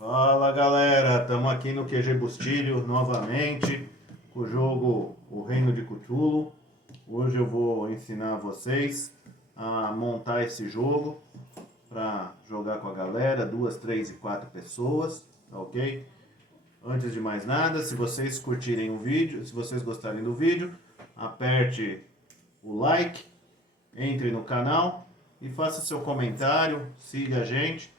Fala galera, estamos aqui no QG Bustilho novamente com o jogo O Reino de Cthulhu. Hoje eu vou ensinar vocês a montar esse jogo para jogar com a galera, 2, 3 e 4 pessoas, tá ok? Antes de mais nada, se vocês curtirem o vídeo, se vocês gostarem do vídeo, aperte o like, entre no canal e faça seu comentário, siga a gente,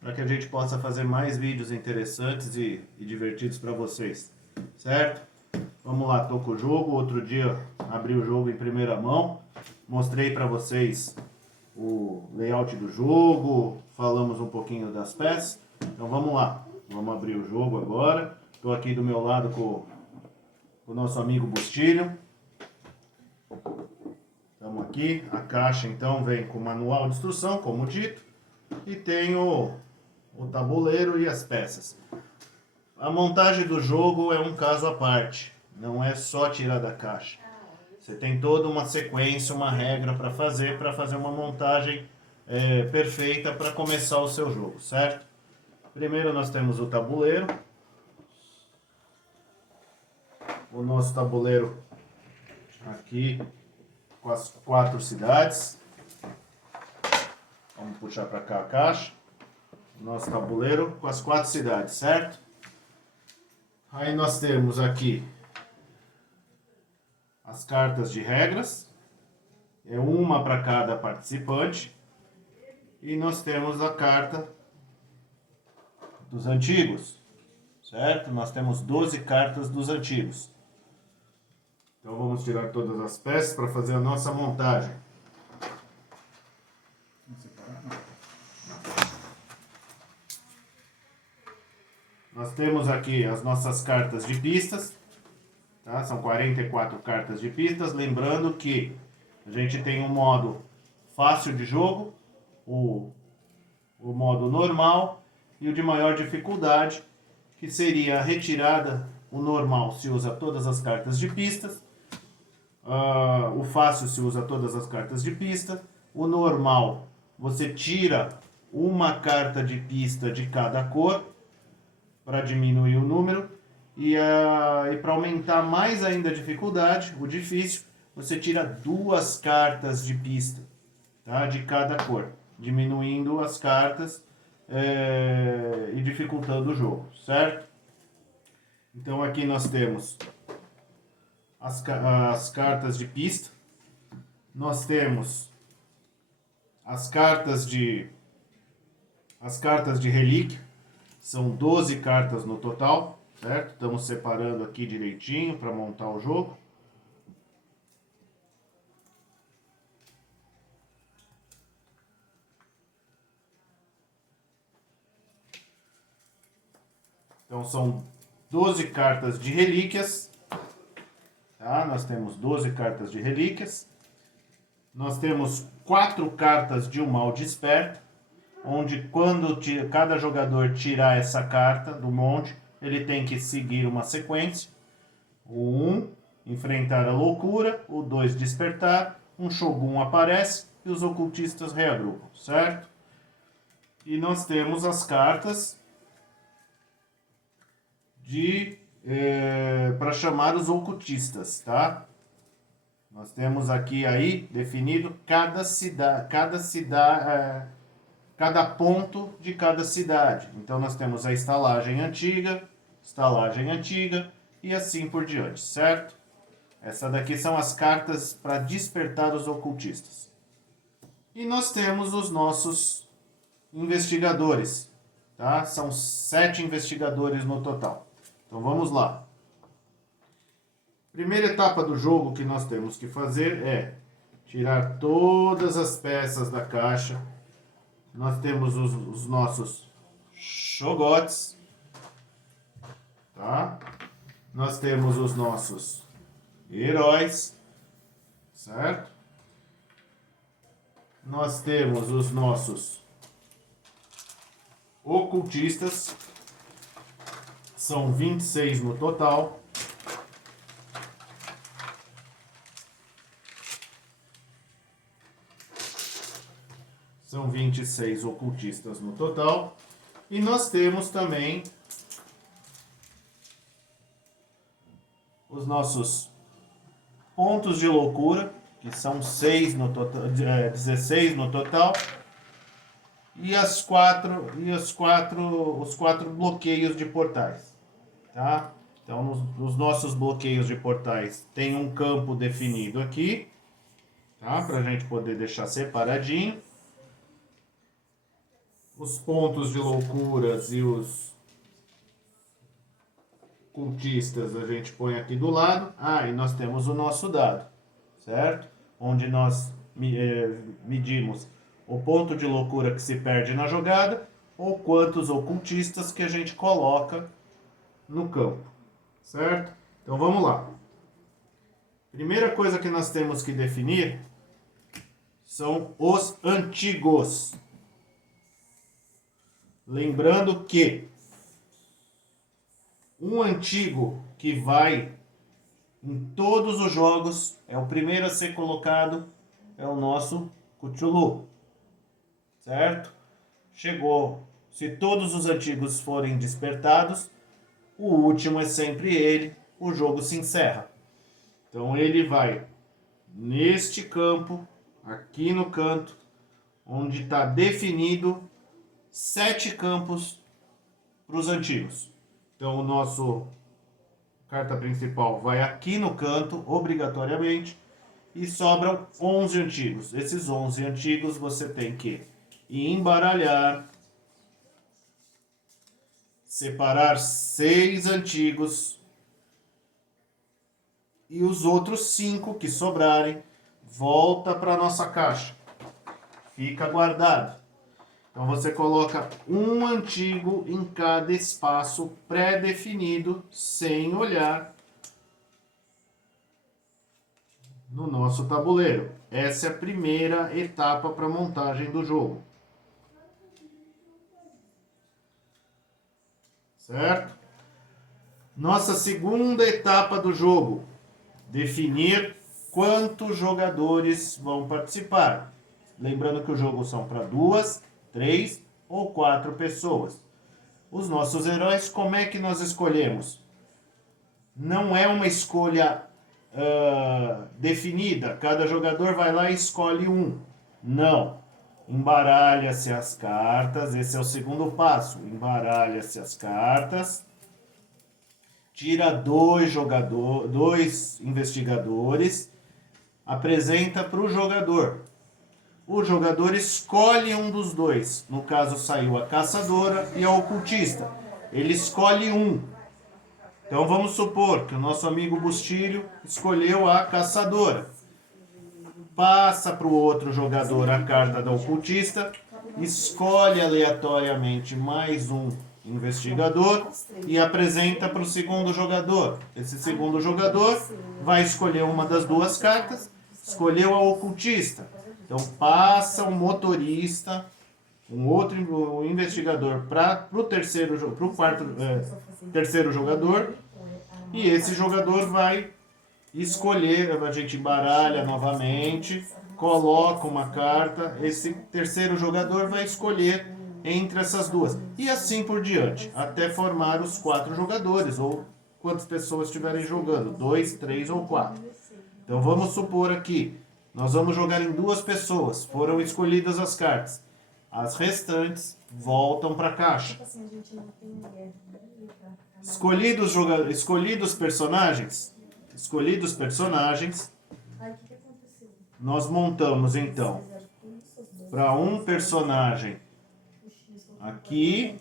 para que a gente possa fazer mais vídeos interessantes e divertidos para vocês, certo? Vamos lá, tô com o jogo. Outro dia abri o jogo em primeira mão, mostrei para vocês o layout do jogo, falamos um pouquinho das peças. Então vamos lá, vamos abrir o jogo agora. Estou aqui do meu lado com o nosso amigo Bustilho. Estamos aqui, a caixa então vem com o manual de instrução, como dito, e tem o tabuleiro e as peças. A montagem do jogo é um caso à parte, não é só tirar da caixa. Você tem toda uma sequência, uma regra para fazer uma montagem perfeita para começar o seu jogo, certo? Primeiro nós temos o tabuleiro. O nosso tabuleiro aqui com as 4 cidades. Vamos puxar para cá a caixa. Nosso tabuleiro com as 4 cidades, certo? Aí nós temos aqui as cartas de regras, é uma para cada participante, e nós temos a carta dos antigos, certo? Nós temos 12 cartas dos antigos. Então vamos tirar todas as peças para fazer a nossa montagem. Nós temos aqui as nossas cartas de pistas, tá? São 44 cartas de pistas, lembrando que a gente tem um modo fácil de jogo, o modo normal e o de maior dificuldade, que seria a retirada. O normal se usa todas as cartas de pistas, o fácil se usa todas as cartas de pista, o normal você tira uma carta de pista de cada cor, para diminuir o número, e para aumentar mais ainda a dificuldade, o difícil, você tira 2 cartas de pista, tá? De cada cor, diminuindo as cartas e dificultando o jogo, certo? Então aqui nós temos as cartas de pista, nós temos as cartas de relíquia. São 12 cartas no total, certo? Estamos separando aqui direitinho para montar o jogo. Então são 12 cartas de relíquias, tá? Nós temos 12 cartas de relíquias. Nós temos 4 cartas de um mal desperto, onde quando cada jogador tirar essa carta do monte, ele tem que seguir uma sequência. O 1, enfrentar a loucura. O 2, despertar. Um Shogun aparece e os ocultistas reagrupam, certo? E nós temos as cartas para chamar os ocultistas, tá? Nós temos aqui aí definido cada ponto de cada cidade. Então nós temos a estalagem antiga e assim por diante, certo? Essa daqui são as cartas para despertar os ocultistas. E nós temos os nossos investigadores, tá? São 7 investigadores no total. Então vamos lá. Primeira etapa do jogo que nós temos que fazer é tirar todas as peças da caixa. Nós temos os nossos Shogots, tá? Nós temos os nossos heróis, certo? Nós temos os nossos ocultistas, são 26 no total. São 26 ocultistas no total. E nós temos também os nossos pontos de loucura, que são 6 no total, 16 no total, e os quatro bloqueios de portais, tá? Então, nos nossos bloqueios de portais tem um campo definido aqui, tá? Para a gente poder deixar separadinho. Os pontos de loucuras e os cultistas a gente põe aqui do lado. Ah, e nós temos o nosso dado, certo? Onde nós medimos o ponto de loucura que se perde na jogada ou quantos ocultistas que a gente coloca no campo, certo? Então vamos lá. Primeira coisa que nós temos que definir são os antigos. Lembrando que um antigo que vai em todos os jogos, é o primeiro a ser colocado, é o nosso Cthulhu, certo? Chegou. Se todos os antigos forem despertados, o último é sempre ele, o jogo se encerra. Então ele vai neste campo, aqui no canto, onde está definido 7 campos para os antigos. Então o nosso carta principal vai aqui no canto, obrigatoriamente, e sobram 11 antigos. Esses 11 antigos você tem que embaralhar, separar 6 antigos e os outros 5 que sobrarem volta para a nossa caixa. Fica guardado. Então você coloca um antigo em cada espaço pré-definido, sem olhar no nosso tabuleiro. Essa é a primeira etapa para a montagem do jogo. Certo? Nossa segunda etapa do jogo: definir quantos jogadores vão participar. Lembrando que o jogo são para 2, 3 ou 4 pessoas. Os nossos heróis, como é que nós escolhemos? Não é uma escolha definida. Cada jogador vai lá e escolhe um. Não. Embaralha-se as cartas. Esse é o segundo passo. Embaralha-se as cartas. Tira 2 investigadores. Apresenta para o jogador. O jogador escolhe um dos dois. No caso, saiu a caçadora e a ocultista. Ele escolhe um. Então, vamos supor que o nosso amigo Bustilho escolheu a caçadora. Passa para o outro jogador a carta da ocultista. Escolhe aleatoriamente mais um investigador e apresenta para o segundo jogador. Esse segundo jogador vai escolher uma das duas cartas. Escolheu a ocultista. Então passa o motorista, um outro investigador para o terceiro jogador, e esse jogador vai escolher, a gente embaralha novamente, coloca uma carta, esse terceiro jogador vai escolher entre essas duas, e assim por diante, até formar os 4 jogadores, ou quantas pessoas estiverem jogando, 2, 3 ou 4. Então vamos supor aqui, nós vamos jogar em 2 pessoas. Foram escolhidas as cartas. As restantes voltam para a caixa. Escolhidos personagens. Nós montamos então para um personagem aqui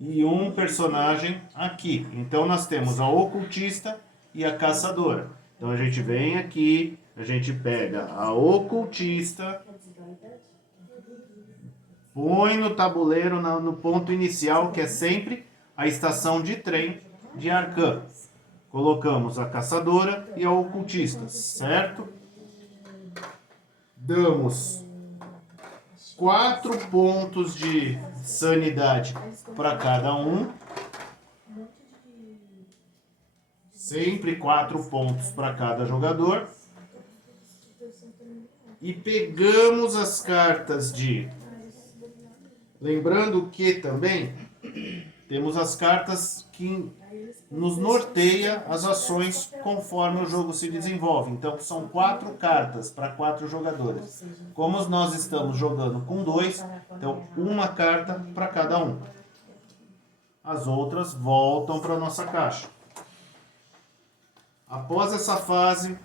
e um personagem aqui. Então nós temos a ocultista e a caçadora. Então a gente vem aqui. A gente pega a ocultista, põe no tabuleiro no ponto inicial, que é sempre a estação de trem de Arcan. Colocamos a caçadora e a ocultista, certo? Damos 4 pontos de sanidade para cada um. Sempre 4 pontos para cada jogador. E pegamos as cartas de Lembrando que também temos as cartas que nos norteia as ações conforme o jogo se desenvolve. Então são 4 cartas para 4 jogadores. Como nós estamos jogando com 2, então uma carta para cada um. As outras voltam para a nossa caixa. Após essa fase,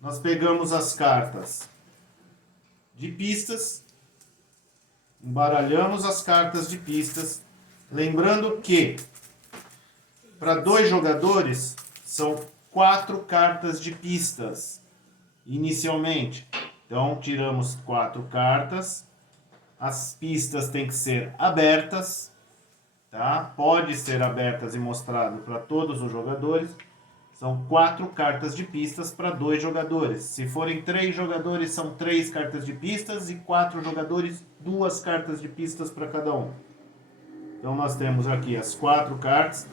nós pegamos as cartas de pistas, embaralhamos as cartas de pistas, lembrando que para 2 jogadores são 4 cartas de pistas inicialmente. Então tiramos 4 cartas, as pistas têm que ser abertas, tá? Pode ser abertas e mostrado para todos os jogadores. São 4 cartas de pistas para 2 jogadores. Se forem 3 jogadores, são 3 cartas de pistas e 4 jogadores, 2 cartas de pistas para cada um. Então nós temos aqui as 4 cartas.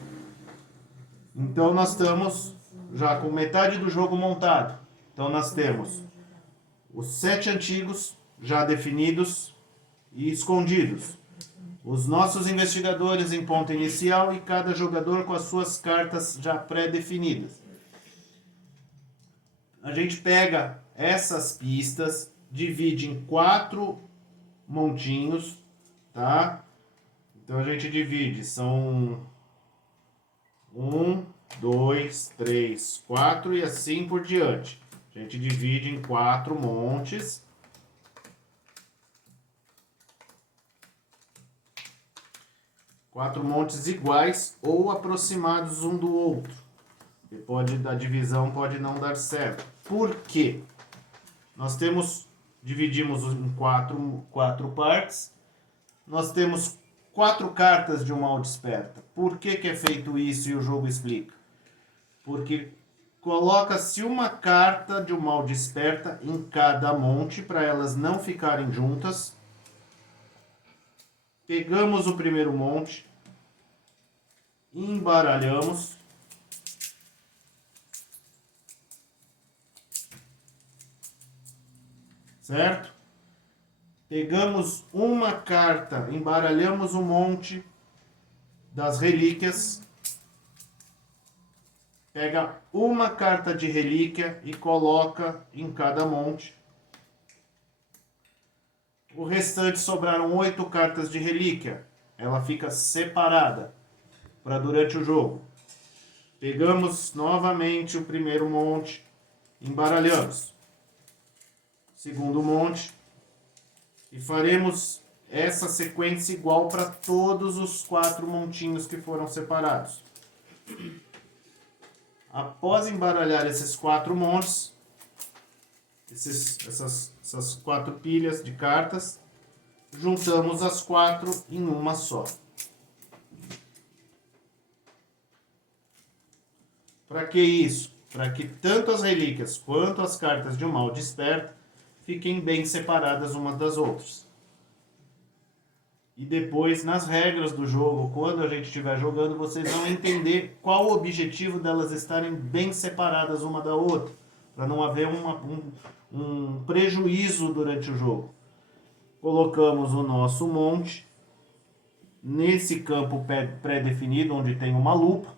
Então nós estamos já com metade do jogo montado. Então nós temos os 7 antigos já definidos e escondidos. Os nossos investigadores em ponto inicial e cada jogador com as suas cartas já pré-definidas. A gente pega essas pistas, divide em 4 montinhos, tá? Então a gente divide, são 1, 2, 3, 4 e assim por diante. A gente divide em 4 montes. Quatro montes iguais ou aproximados um do outro. E a divisão pode não dar certo. Por quê? Nós dividimos em 4 partes. Nós temos 4 cartas de um mal desperta. Por que é feito isso e o jogo explica? Porque coloca-se uma carta de um mal desperta em cada monte para elas não ficarem juntas. Pegamos o primeiro monte, embaralhamos, certo? Pegamos uma carta, embaralhamos o monte das relíquias, pega uma carta de relíquia e coloca em cada monte. O restante sobraram 8 cartas de relíquia. Ela fica separada para durante o jogo. Pegamos novamente o primeiro monte, embaralhamos. Segundo monte. E faremos essa sequência igual para todos os 4 montinhos que foram separados. Após embaralhar esses 4 montes, essas 4 pilhas de cartas, juntamos as 4 em uma só. Para que isso? Para que tanto as relíquias quanto as cartas de um mal desperto fiquem bem separadas umas das outras. E depois, nas regras do jogo, quando a gente estiver jogando, vocês vão entender qual o objetivo delas estarem bem separadas uma da outra, para não haver um prejuízo durante o jogo. Colocamos o nosso monte nesse campo pré-definido, onde tem uma lupa.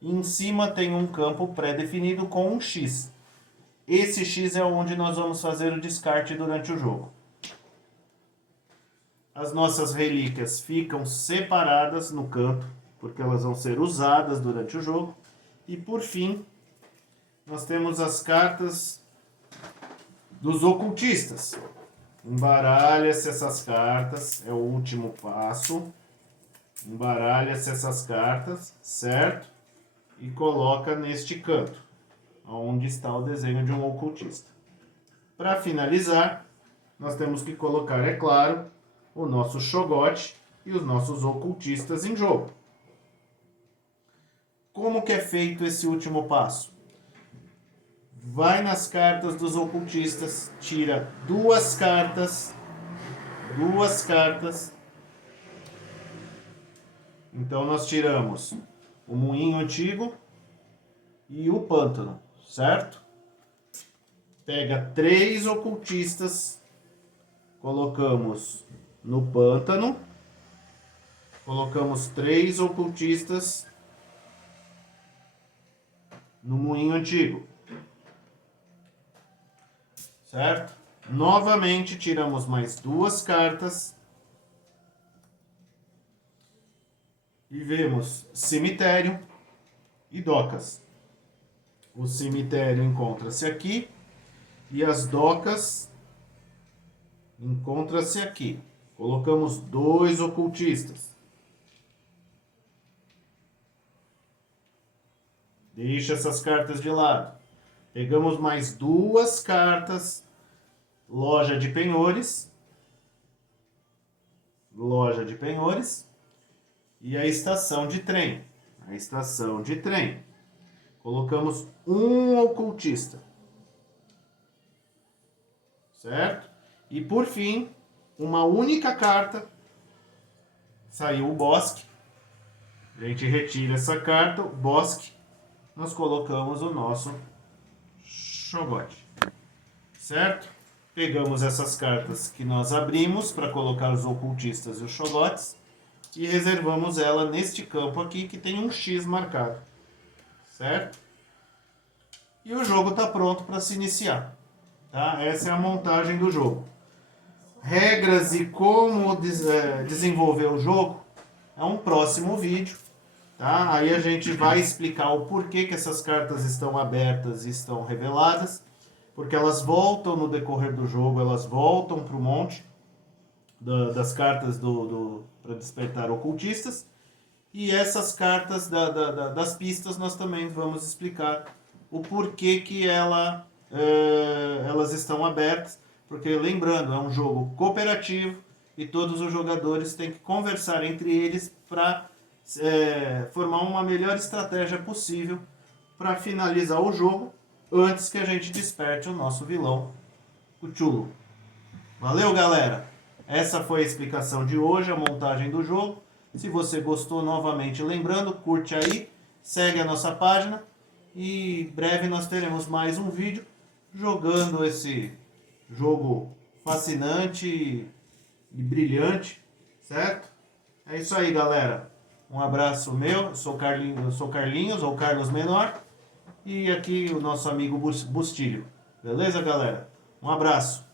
E em cima tem um campo pré-definido com um X. Esse X é onde nós vamos fazer o descarte durante o jogo. As nossas relíquias ficam separadas no canto, porque elas vão ser usadas durante o jogo. E por fim, nós temos as cartas dos ocultistas. Embaralha-se essas cartas, é o último passo. Embaralha-se essas cartas, certo? E coloca neste canto, onde está o desenho de um ocultista. Para finalizar, nós temos que colocar, é claro, o nosso Chogote e os nossos ocultistas em jogo. Como que é feito esse último passo? Vai nas cartas dos ocultistas, tira 2 cartas. Então nós tiramos o moinho antigo e o pântano, certo? Pega 3 ocultistas, colocamos no pântano. Colocamos 3 ocultistas no moinho antigo. Certo? Novamente tiramos mais 2 cartas. E vemos cemitério e docas. O cemitério encontra-se aqui e as docas encontra-se aqui. Colocamos 2 ocultistas. Deixa essas cartas de lado. Pegamos mais 2 cartas. Loja de penhores. Loja de penhores. E a estação de trem. A estação de trem. Colocamos 1 ocultista. Certo? E por fim, uma única carta. Saiu o bosque. A gente retira essa carta, o bosque. Nós colocamos o nosso Cho'Gath. Certo? Pegamos essas cartas que nós abrimos para colocar os ocultistas e os Cho'Gaths. E reservamos ela neste campo aqui que tem um X marcado. Certo? E o jogo está pronto para se iniciar. Tá? Essa é a montagem do jogo. Regras e como desenvolver o jogo é um próximo vídeo. Tá? Aí a gente vai explicar o porquê que essas cartas estão abertas e estão reveladas. Porque elas voltam no decorrer do jogo, elas voltam para o monte das cartas para despertar ocultistas. E essas cartas das pistas nós também vamos explicar o porquê que elas estão abertas. Porque lembrando, é um jogo cooperativo e todos os jogadores têm que conversar entre eles para formar uma melhor estratégia possível para finalizar o jogo antes que a gente desperte o nosso vilão, o Cthulhu. Valeu, galera! Essa foi a explicação de hoje, a montagem do jogo. Se você gostou, novamente lembrando, curte aí, segue a nossa página e em breve nós teremos mais um vídeo jogando esse jogo fascinante e brilhante, certo? É isso aí, galera. Um abraço meu, eu sou Carlinhos, ou Carlos Menor, e aqui o nosso amigo Bustilho. Beleza, galera? Um abraço.